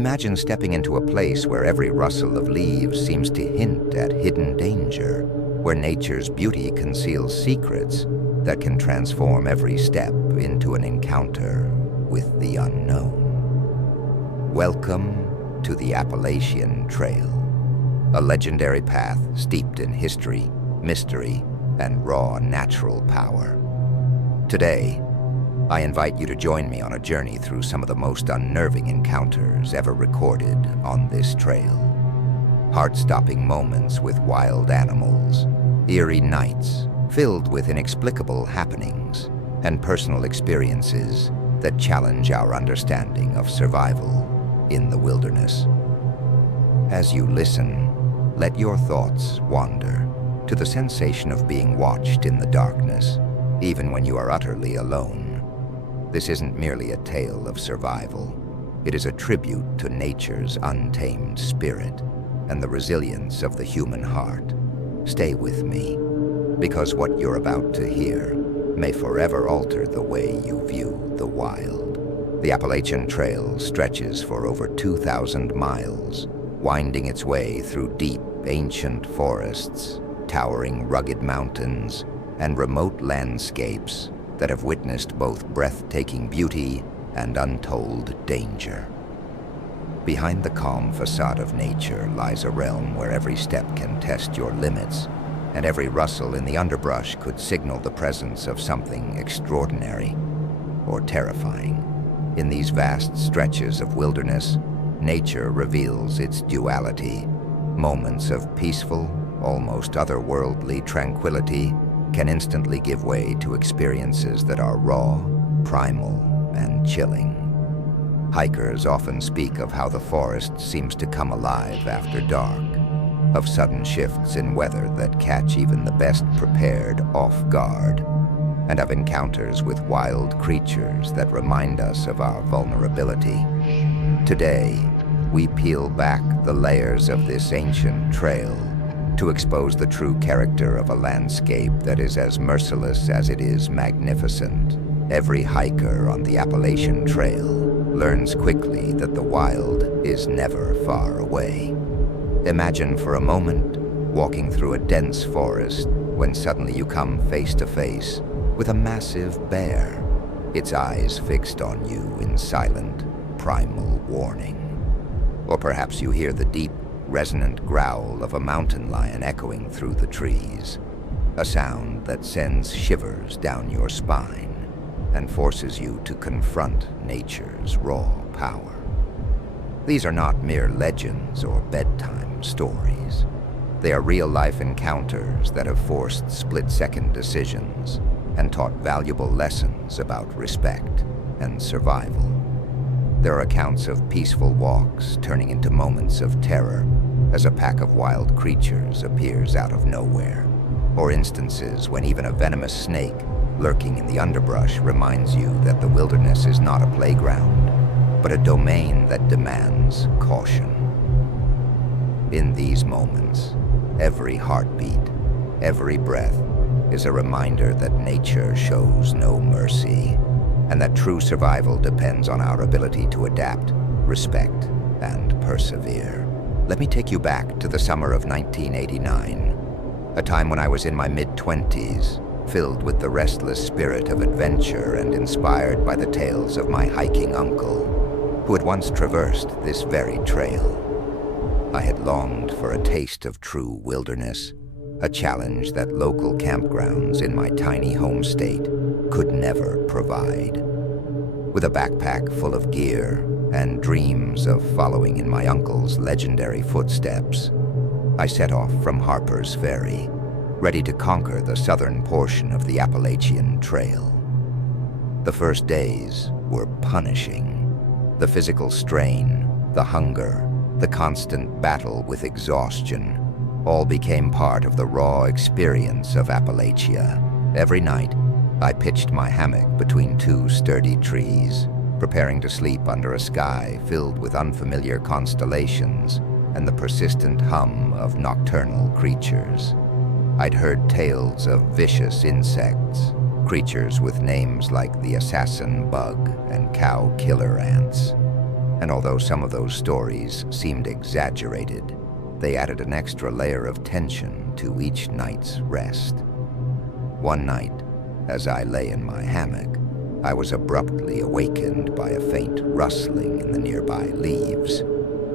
Imagine stepping into a place where every rustle of leaves seems to hint at hidden danger, where nature's beauty conceals secrets that can transform every step into an encounter with the unknown. Welcome to the Appalachian Trail, a legendary path steeped in history, mystery, and raw natural power. Today, I invite you to join me on a journey through some of the most unnerving encounters ever recorded on this trail. Heart-stopping moments with wild animals, eerie nights filled with inexplicable happenings, and personal experiences that challenge our understanding of survival in the wilderness. As you listen, let your thoughts wander to the sensation of being watched in the darkness, even when you are utterly alone. This isn't merely a tale of survival. It is a tribute to nature's untamed spirit and the resilience of the human heart. Stay with me, because what you're about to hear may forever alter the way you view the wild. The Appalachian Trail stretches for over 2,000 miles, winding its way through deep, ancient forests, towering rugged mountains, and remote landscapes that have witnessed both breathtaking beauty and untold danger. Behind the calm facade of nature lies a realm where every step can test your limits, and every rustle in the underbrush could signal the presence of something extraordinary or terrifying. In these vast stretches of wilderness, nature reveals its duality. Moments of peaceful, almost otherworldly tranquility can instantly give way to experiences that are raw, primal, and chilling. Hikers often speak of how the forest seems to come alive after dark, of sudden shifts in weather that catch even the best prepared off guard, and of encounters with wild creatures that remind us of our vulnerability. Today, we peel back the layers of this ancient trail to expose the true character of a landscape that is as merciless as it is magnificent. Every hiker on the Appalachian Trail learns quickly that the wild is never far away. Imagine for a moment walking through a dense forest when suddenly you come face to face with a massive bear, its eyes fixed on you in silent, primal warning. Or perhaps you hear the deep, resonant growl of a mountain lion echoing through the trees, a sound that sends shivers down your spine and forces you to confront nature's raw power. These are not mere legends or bedtime stories. They are real-life encounters that have forced split-second decisions and taught valuable lessons about respect and survival. There are accounts of peaceful walks turning into moments of terror as a pack of wild creatures appears out of nowhere, or instances when even a venomous snake lurking in the underbrush reminds you that the wilderness is not a playground, but a domain that demands caution. In these moments, every heartbeat, every breath is a reminder that nature shows no mercy, and that true survival depends on our ability to adapt, respect, and persevere. Let me take you back to the summer of 1989, a time when I was in my mid-20s, filled with the restless spirit of adventure and inspired by the tales of my hiking uncle, who had once traversed this very trail. I had longed for a taste of true wilderness, a challenge that local campgrounds in my tiny home state could never provide. With a backpack full of gear and dreams of following in my uncle's legendary footsteps, I set off from Harper's Ferry, ready to conquer the southern portion of the Appalachian Trail. The first days were punishing. The physical strain, the hunger, the constant battle with exhaustion, all became part of the raw experience of Appalachia. Every night, I pitched my hammock between two sturdy trees, preparing to sleep under a sky filled with unfamiliar constellations and the persistent hum of nocturnal creatures. I'd heard tales of vicious insects, creatures with names like the assassin bug and cow killer ants. And although some of those stories seemed exaggerated, they added an extra layer of tension to each night's rest. One night, as I lay in my hammock, I was abruptly awakened by a faint rustling in the nearby leaves.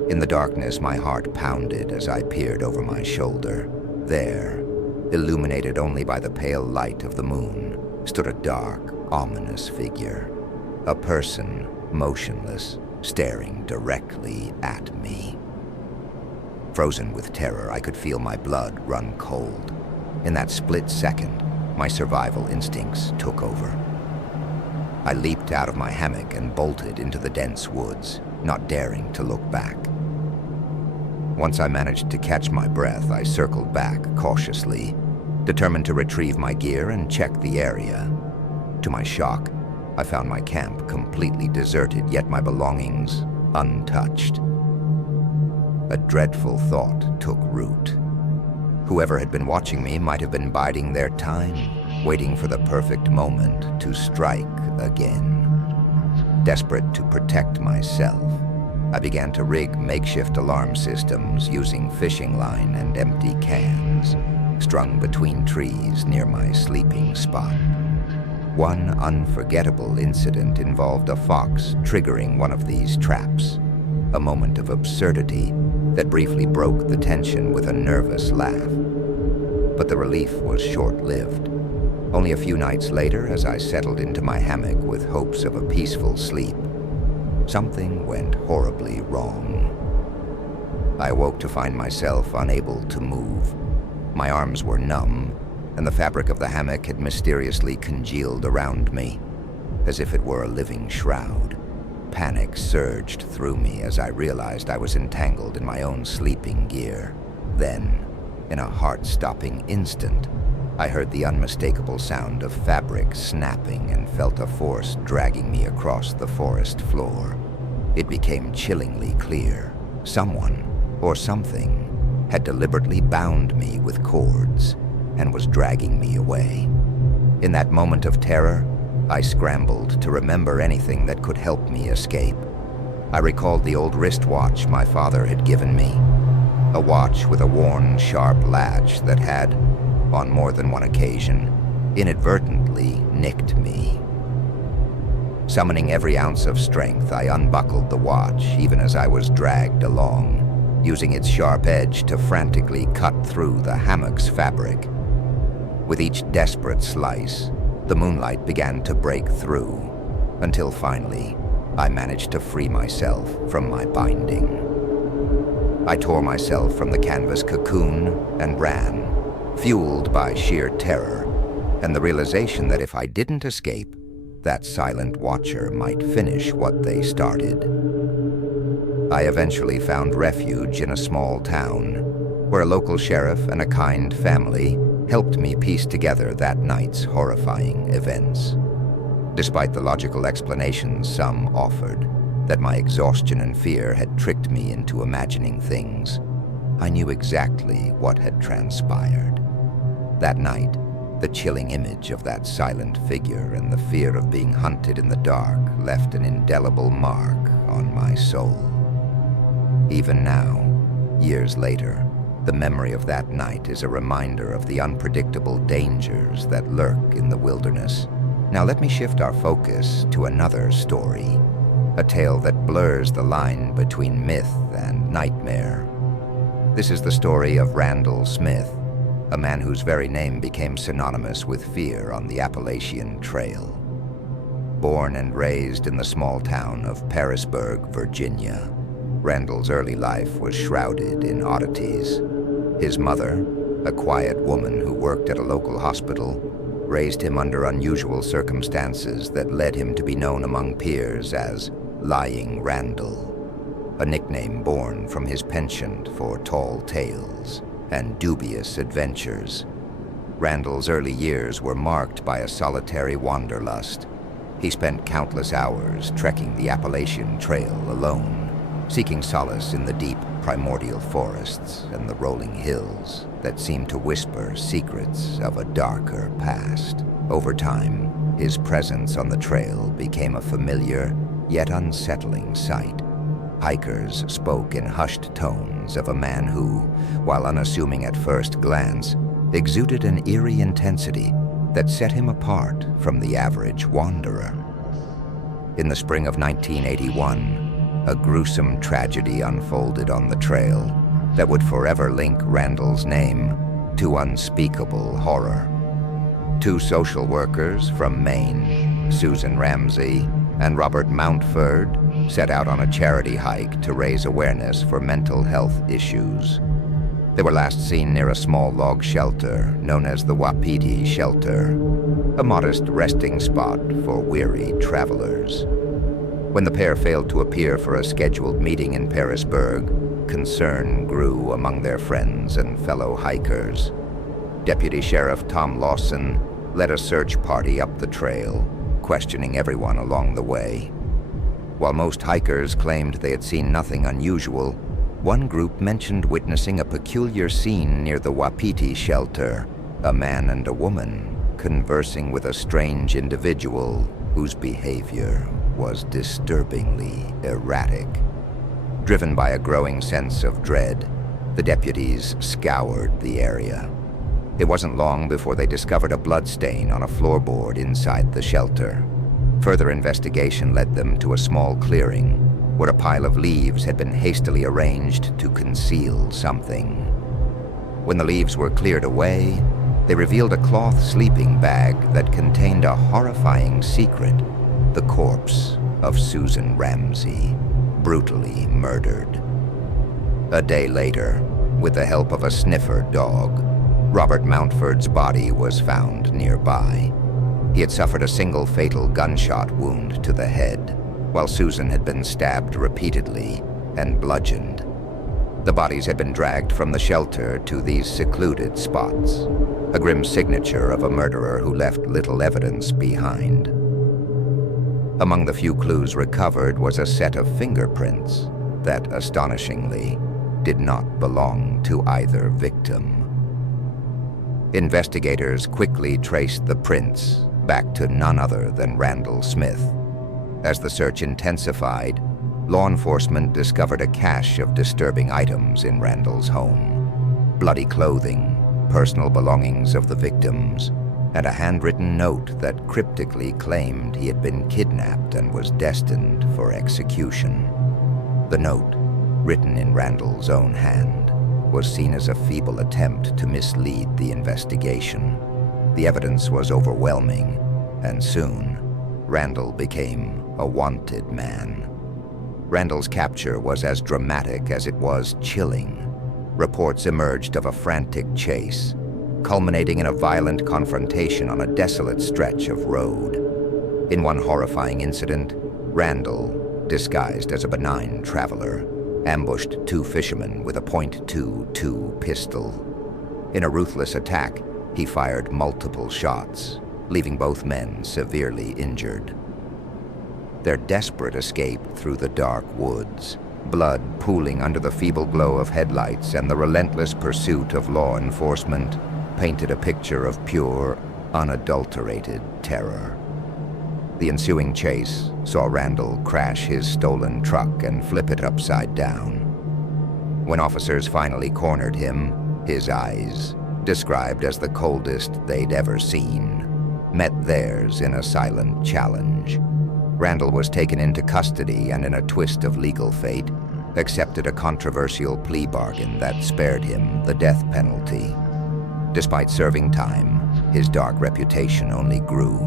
In the darkness, my heart pounded as I peered over my shoulder. There, illuminated only by the pale light of the moon, stood a dark, ominous figure. A person, motionless, staring directly at me. Frozen with terror, I could feel my blood run cold. In that split second, my survival instincts took over. I leaped out of my hammock and bolted into the dense woods, not daring to look back. Once I managed to catch my breath, I circled back cautiously, determined to retrieve my gear and check the area. To my shock, I found my camp completely deserted, yet my belongings untouched. A dreadful thought took root. Whoever had been watching me might have been biding their time, waiting for the perfect moment to strike again. Desperate to protect myself, I began to rig makeshift alarm systems using fishing line and empty cans, strung between trees near my sleeping spot. One unforgettable incident involved a fox triggering one of these traps, a moment of absurdity that briefly broke the tension with a nervous laugh. But the relief was short-lived. Only a few nights later, as I settled into my hammock with hopes of a peaceful sleep, something went horribly wrong. I awoke to find myself unable to move. My arms were numb, and the fabric of the hammock had mysteriously congealed around me, as if it were a living shroud. Panic surged through me as I realized I was entangled in my own sleeping gear. Then, in a heart-stopping instant, I heard the unmistakable sound of fabric snapping and felt a force dragging me across the forest floor. It became chillingly clear. Someone, or something, had deliberately bound me with cords and was dragging me away. In that moment of terror, I scrambled to remember anything that could help me escape. I recalled the old wristwatch my father had given me, a watch with a worn, sharp latch that had, on more than one occasion, inadvertently nicked me. Summoning every ounce of strength, I unbuckled the watch even as I was dragged along, using its sharp edge to frantically cut through the hammock's fabric. With each desperate slice, the moonlight began to break through, until finally, I managed to free myself from my binding. I tore myself from the canvas cocoon and ran, fueled by sheer terror and the realization that if I didn't escape, that silent watcher might finish what they started. I eventually found refuge in a small town, where a local sheriff and a kind family helped me piece together that night's horrifying events. Despite the logical explanations some offered, that my exhaustion and fear had tricked me into imagining things, I knew exactly what had transpired. That night, the chilling image of that silent figure and the fear of being hunted in the dark left an indelible mark on my soul. Even now, years later, the memory of that night is a reminder of the unpredictable dangers that lurk in the wilderness. Now let me shift our focus to another story, a tale that blurs the line between myth and nightmare. This is the story of Randall Smith, a man whose very name became synonymous with fear on the Appalachian Trail. Born and raised in the small town of Parisburg, Virginia, Randall's early life was shrouded in oddities. His mother, a quiet woman who worked at a local hospital, raised him under unusual circumstances that led him to be known among peers as Lying Randall, a nickname born from his penchant for tall tales and dubious adventures. Randall's early years were marked by a solitary wanderlust. He spent countless hours trekking the Appalachian Trail alone, seeking solace in the deep primordial forests and the rolling hills that seemed to whisper secrets of a darker past. Over time, his presence on the trail became a familiar yet unsettling sight. Hikers spoke in hushed tones of a man who, while unassuming at first glance, exuded an eerie intensity that set him apart from the average wanderer. In the spring of 1981, a gruesome tragedy unfolded on the trail that would forever link Randall's name to unspeakable horror. Two social workers from Maine, Susan Ramsey and Robert Mountford, set out on a charity hike to raise awareness for mental health issues. They were last seen near a small log shelter known as the Wapiti Shelter, a modest resting spot for weary travelers. When the pair failed to appear for a scheduled meeting in Pearisburg, concern grew among their friends and fellow hikers. Deputy Sheriff Tom Lawson led a search party up the trail, questioning everyone along the way. While most hikers claimed they had seen nothing unusual, one group mentioned witnessing a peculiar scene near the Wapiti Shelter, a man and a woman conversing with a strange individual whose behavior was disturbingly erratic. Driven by a growing sense of dread, the deputies scoured the area. It wasn't long before they discovered a bloodstain on a floorboard inside the shelter. Further investigation led them to a small clearing where a pile of leaves had been hastily arranged to conceal something. When the leaves were cleared away, they revealed a cloth sleeping bag that contained a horrifying secret: the corpse of Susan Ramsey, brutally murdered. A day later, with the help of a sniffer dog, Robert Mountford's body was found nearby. He had suffered a single fatal gunshot wound to the head, while Susan had been stabbed repeatedly and bludgeoned. The bodies had been dragged from the shelter to these secluded spots, a grim signature of a murderer who left little evidence behind. Among the few clues recovered was a set of fingerprints that, astonishingly, did not belong to either victim. Investigators quickly traced the prints back to none other than Randall Smith. As the search intensified, law enforcement discovered a cache of disturbing items in Randall's home: bloody clothing, personal belongings of the victims, and a handwritten note that cryptically claimed he had been kidnapped and was destined for execution. The note, written in Randall's own hand, was seen as a feeble attempt to mislead the investigation. The evidence was overwhelming, and soon, Randall became a wanted man. Randall's capture was as dramatic as it was chilling. Reports emerged of a frantic chase, culminating in a violent confrontation on a desolate stretch of road. In one horrifying incident, Randall, disguised as a benign traveler, ambushed two fishermen with a .22 pistol. In a ruthless attack, he fired multiple shots, leaving both men severely injured. Their desperate escape through the dark woods, blood pooling under the feeble glow of headlights, and the relentless pursuit of law enforcement painted a picture of pure, unadulterated terror. The ensuing chase saw Randall crash his stolen truck and flip it upside down. When officers finally cornered him, his eyes, described as the coldest they'd ever seen, met theirs in a silent challenge. Randall was taken into custody and, in a twist of legal fate, accepted a controversial plea bargain that spared him the death penalty. Despite serving time, his dark reputation only grew,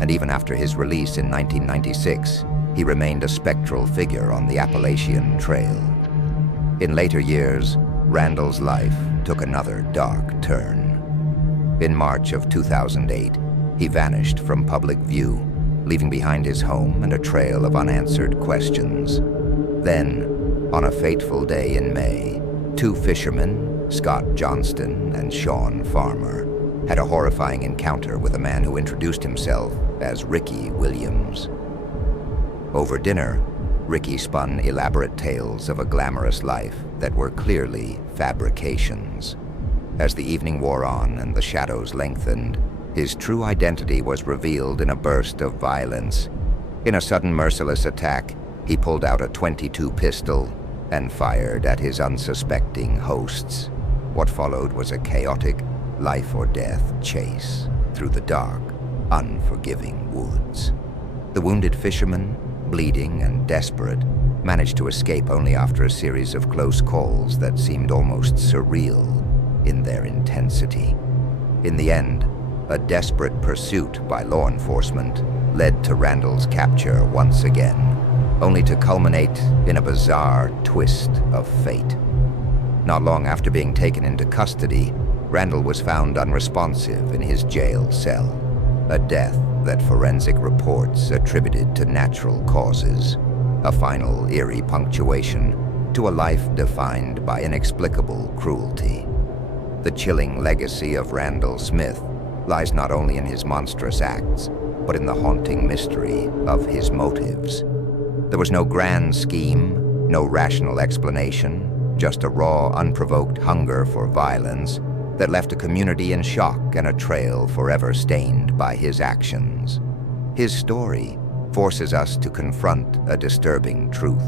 and even after his release in 1996, he remained a spectral figure on the Appalachian Trail. In later years, Randall's life took another dark turn. In March of 2008, he vanished from public view, leaving behind his home and a trail of unanswered questions. Then, on a fateful day in May, two fishermen, Scott Johnston and Sean Farmer, had a horrifying encounter with a man who introduced himself as Ricky Williams. Over dinner, Ricky spun elaborate tales of a glamorous life that were clearly fabrications. As the evening wore on and the shadows lengthened, his true identity was revealed in a burst of violence. In a sudden, merciless attack, He pulled out a .22 pistol and fired at his unsuspecting hosts. What followed was a chaotic, life-or-death chase through the dark, unforgiving woods. The wounded fisherman, bleeding and desperate, managed to escape only after a series of close calls that seemed almost surreal in their intensity. In the end, a desperate pursuit by law enforcement led to Randall's capture once again, only to culminate in a bizarre twist of fate. Not long after being taken into custody, Randall was found unresponsive in his jail cell, a death that forensic reports attributed to natural causes, a final eerie punctuation to a life defined by inexplicable cruelty. The chilling legacy of Randall Smith lies not only in his monstrous acts, but in the haunting mystery of his motives. There was no grand scheme, no rational explanation, just a raw, unprovoked hunger for violence that left a community in shock and a trail forever stained by his actions. His story forces us to confront a disturbing truth.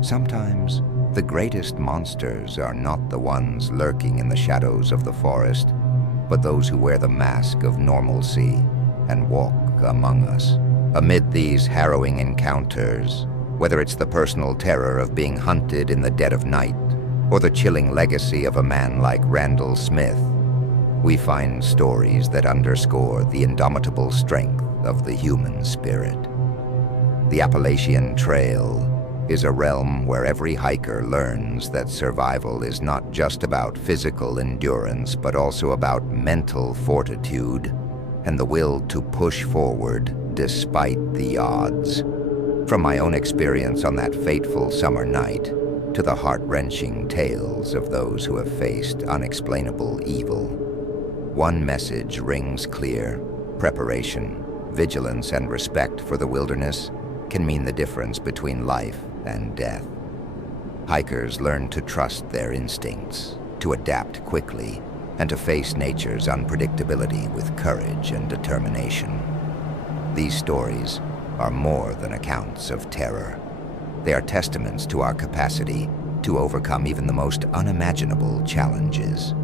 Sometimes, the greatest monsters are not the ones lurking in the shadows of the forest, but those who wear the mask of normalcy and walk among us. Amid these harrowing encounters, whether it's the personal terror of being hunted in the dead of night, or the chilling legacy of a man like Randall Smith, we find stories that underscore the indomitable strength of the human spirit. The Appalachian Trail is a realm where every hiker learns that survival is not just about physical endurance, but also about mental fortitude and the will to push forward despite the odds. From my own experience on that fateful summer night, to the heart-wrenching tales of those who have faced unexplainable evil, one message rings clear: preparation, vigilance, and respect for the wilderness can mean the difference between life and death. Hikers learn to trust their instincts, to adapt quickly, and to face nature's unpredictability with courage and determination. These stories are more than accounts of terror. They are testaments to our capacity to overcome even the most unimaginable challenges.